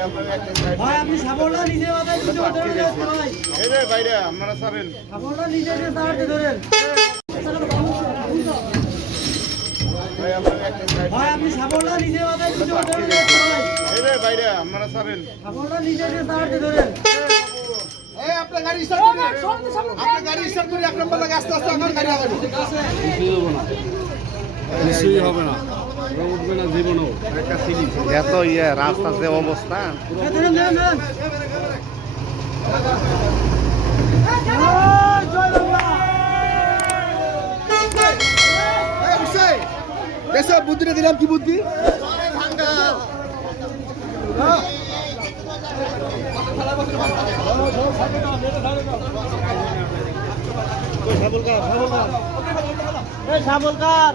ভাই আপনি সাবলটা নিজে মাথায় কিছু ধরে রাখতে ভাই। এই যে বাইরে আপনারা ছাড়েন। সাবলটা নিজে তাড়াতাড়ি ধরেন। ভাই আপনি সাবলটা নিজে মাথায় কিছু ধরে রাখতে ভাই। এই যে বাইরে আপনারা ছাড়েন। সাবলটা নিজে তাড়াতাড়ি ধরেন। এই আপনার গাড়ি স্টার্ট করুন। আপনার গাড়ি স্টার্ট করে এক নম্বর লাগে আস্তে আস্তে আমার গাড়ি আগাবে। কিছুই হবে না উঠবে না জীবনও একটা সিলি এত রাস্তার যে অবস্থা ধরেন ধরেন ধরেন। জয় বাংলা। এই অবশ্যই দেশে বুদ্ধিটা দিলাম কি বুদ্ধি? সাবল কার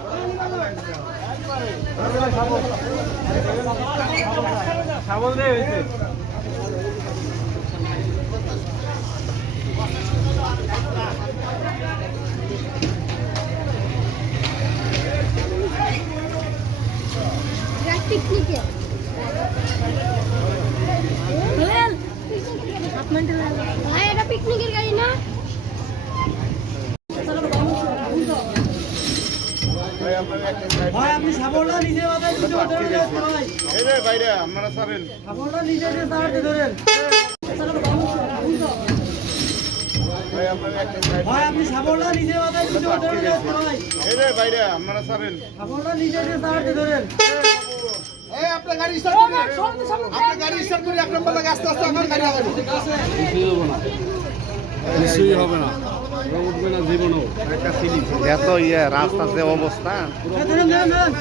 সাবল রে হইছে। পিকনিকে ভাই এটা পিকনিকের গাড়ি না? ভাই আপনি সাবলটা নিজে মাথায় কিছু ধরে রাখতে ভাই। এই যে বাইরে আপনারা ছাড়েন। সাবলটা নিজে তাড়াতাড়ি ধরেন। ভাই আপনি সাবলটা নিজে মাথায় কিছু ধরে রাখতে ভাই। এই যে বাইরে আপনারা ছাড়েন। সাবলটা নিজে তাড়াতাড়ি ধরেন। এই আপনার গাড়ি স্টার্ট করুন। আপনার গাড়ি স্টার্ট করে এক নম্বর লাগে আস্তে আস্তে আমার গাড়ি আগাবে। কিছুই হবে না উঠবে না জীবনও একটা সিলি এত রাস্তার যে অবস্থা ধরেন ধরেন ধরেন।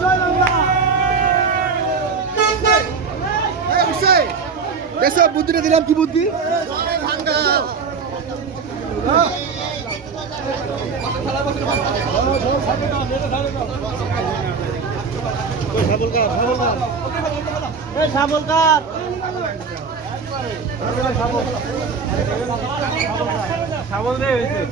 জয় বাংলা। এই অবশ্যই দেশে বুদ্ধিটা দিলাম কি বুদ্ধি? সাবল কার সাবল রে হইছে।